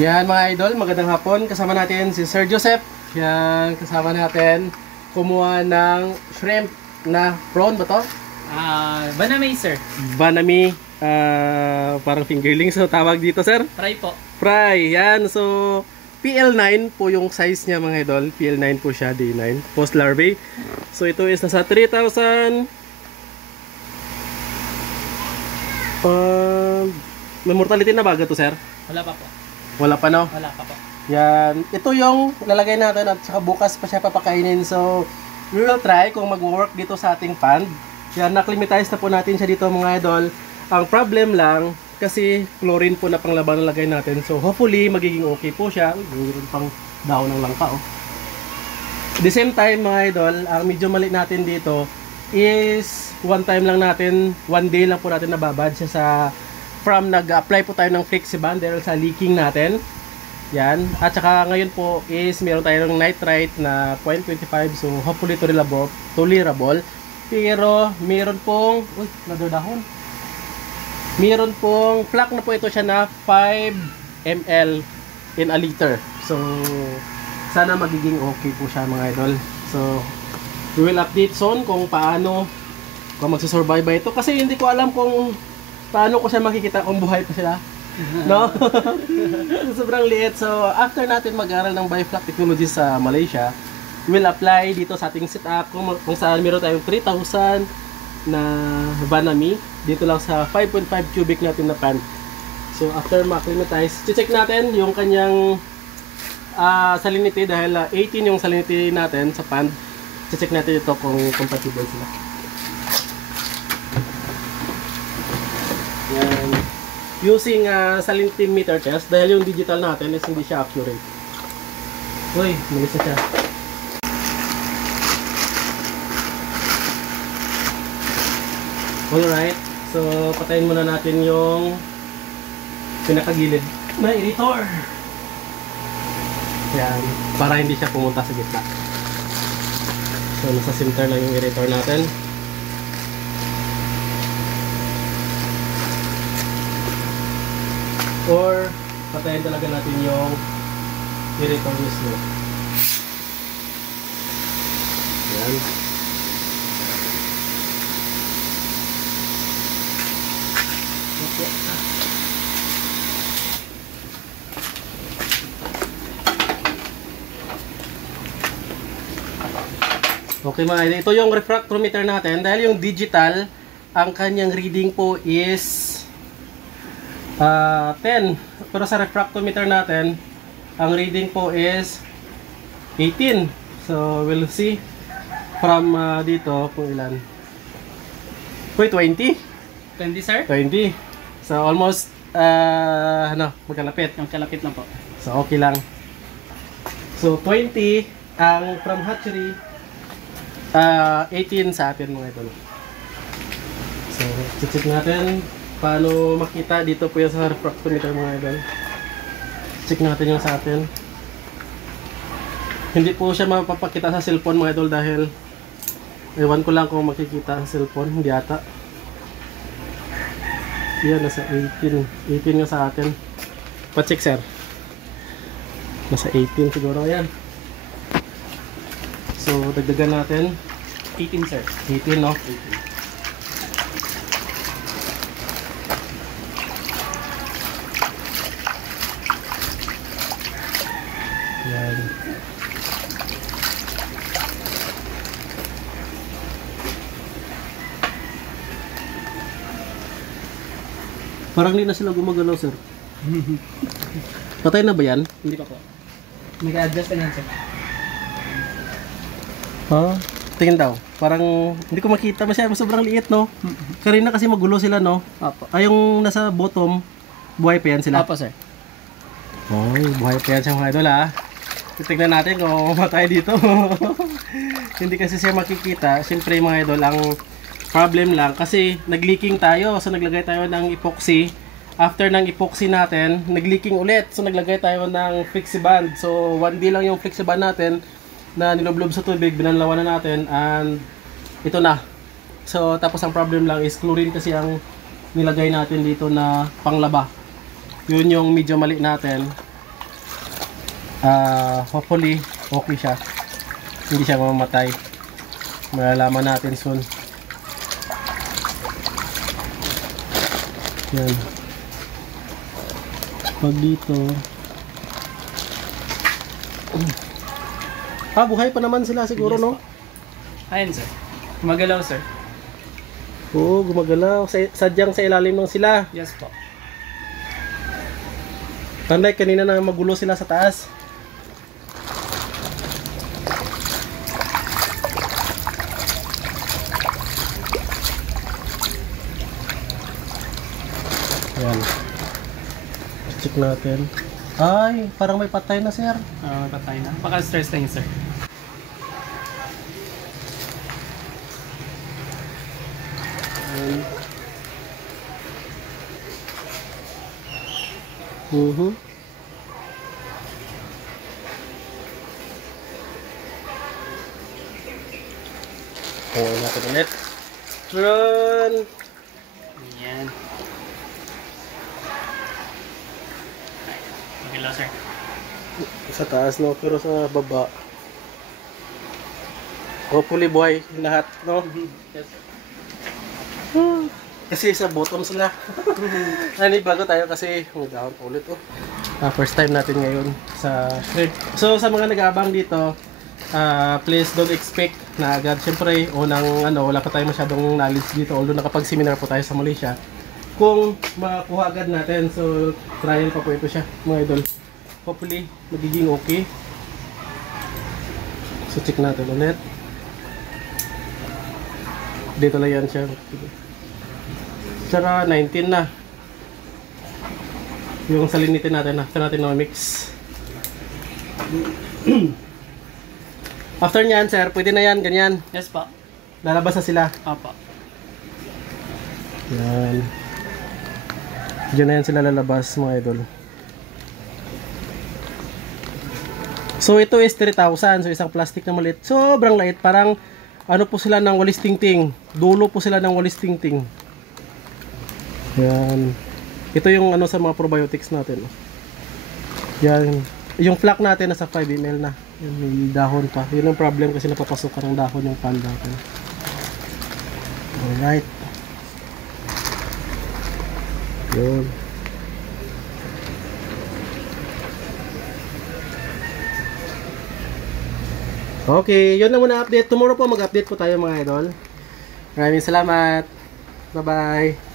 Yan mga idol, magandang hapon. Kasama natin si Sir Joseph. Yan, kasama natin kumuha ng shrimp na prawn ba to? Banamay sir. Banami, parang fingerling so tawag dito sir. Try po. Fry, yan. So, PL9 po yung size niya mga idol. PL9 po siya, D9. Post larvae. So, ito is nasa 3,000. May mortality na baga to sir? Wala pa po. Wala pa no? Wala pa po. Yan. Ito yung lalagay natin at saka bukas pa siya papakainin. So, we will try kung mag-work dito sa ating pond. Yan, naklimatize na po natin siya dito mga idol. Ang problem lang, kasi chlorine po na panglaban na lagay natin. So, hopefully, magiging okay po siya. Mayroon pang daon ng langka, oh. At the same time, mga idol, ang medyo mali natin dito is one time lang natin, one day lang po natin nababad siya sa from nag-apply po tayo ng Flexiband dahil sa leaking natin. Yan. At saka ngayon po is meron tayong nitrite na 0.25. So hopefully tolerable. Pero meron pong nadodahon. Meron pong plaque na po ito siya na 5 ml in a liter. So sana magiging okay po siya mga idol. So we will update soon kung paano kung magsusurvive ba ito. Kasi hindi ko alam kung paano ko siya makikita kung buhay pa sila. No? Sobrang liit. So, after natin mag-aral ng Bioflak Technology sa Malaysia, we'll apply dito sa ating setup kung saan meron tayong 3,000 na Banami dito lang sa 5.5 cubic natin na pan. So, after ma-acclimatize, check natin yung kanyang salinity dahil 18 yung salinity natin sa pan. Check natin ito kung compatible sila. Yan. Using salinity meter test dahil yung digital natin is hindi siya accurate. Uy, malis na siya. Alright, so patayin muna natin yung pinakagilid na irritor. Yan, para hindi siya pumunta sa gitna. So nasa center lang yung irritor natin. Or patayin talaga natin yung irritor mismo. Yan. Okay. Okay mga idol, ito yung refractometer natin dahil yung digital, ang kanyang reading po is 10. Pero sa refractometer natin, ang reading po is 18. So, we'll see from dito kung ilan. Uy, 20? 20 sir? 20. So, almost, magkalapit. Yung kalapit lang po. So, okay lang. So, 20 ang from hatchery, 18 sa atin mga idol. So, check natin paano makita dito po yung sa refractometer mga idol. Check natin yung sa atin. Hindi po siya mapapakita sa cellphone mga idol dahil ewan ko lang kung makikita sa cellphone. Hindi ata. Yan, nasa 18. 18 nga sa atin. Pa-check sir. Nasa 18 siguro yan. So, dagdagan natin. 18 sir. 18 no? 18. Yan. Parang hindi na sila gumagalaw sir. Patay na ba yan? Hindi pa po. Nag-adjust na yan sir. Tingin daw. Parang hindi ko makita masyado, sobrang liit no. Kanina kasi magulo sila no. Apo. Ay yung nasa bottom, buhay pa yan sila. Apo sir. Oy, buhay pa yan siya mga idol ha. Titignan natin kung matay dito. Hindi kasi siya makikita. Siyempre mga idol, ang problem lang kasi nag-leaking tayo. So naglagay tayo ng epoxy. After ng epoxy natin, nag-leaking ulit. So naglagay tayo ng Flexiband. So 1D lang yung Flexiband natin na niloblob sa tubig, binanlawan na natin and ito na. So tapos ang problem lang is chlorine kasi ang nilagay natin dito na panglaba. Yun yung medyo mali natin. Hopefully okay siya, hindi siya mamamatay. Malalaman natin soon. Yan. Pag dito buhay pa naman sila siguro, Yes, no? po. Ayan sir. Gumagalaw sir. Oo, gumagalaw. Sadyang sa ilalim lang sila. Yes po. Tanday kanina na magulo sila sa taas. Yan. Check natin. Ay, parang may patay na, sir. Patay na. Baka stress lang yun sir. Mhm. Oo, natin ulit. Run! Ayan. Gumagalaw sir. Sa taas, no? Pero sa baba. Hopefully buhay lahat, no? Yes sir. Kasi sa bottom sila. Ano, bago tayo kasi mag-down ulit, oh. First time natin ngayon sa shred. So sa mga nag-aabang dito, please don't expect na agad. Siyempre, wala pa tayo masyadong knowledge dito. Although nakapag-seminar po tayo sa Malaysia. Kung makuha agad natin, so trial pa po ito siya, mga idol. Hopefully, magiging okay. So check natin ulit. Dito lang yan siya. Tsara 19 na. Yung salinitin natin, after natin na mix. After nyan, sir, pwede na yan, ganyan. Yes po. Lalabas na sila. Opo. Yan. Diyan na yan sila lalabas, mga idol. So ito is 3,000. So isang plastic na maliit. Sobrang liit. Parang ano po sila ng walis tingting. Dulo po sila ng walis tingting. Yan. Ito yung ano sa mga probiotics natin. Yan. Yung flak natin nasa 5 ml na. Yan, may dahon pa. Yun ang problem kasi napapasukan ng dahon yung pan natin. Alright. Yun. Okay, yun na muna update. Tomorrow po mag-update po tayo, mga idol. Maraming salamat. Bye-bye.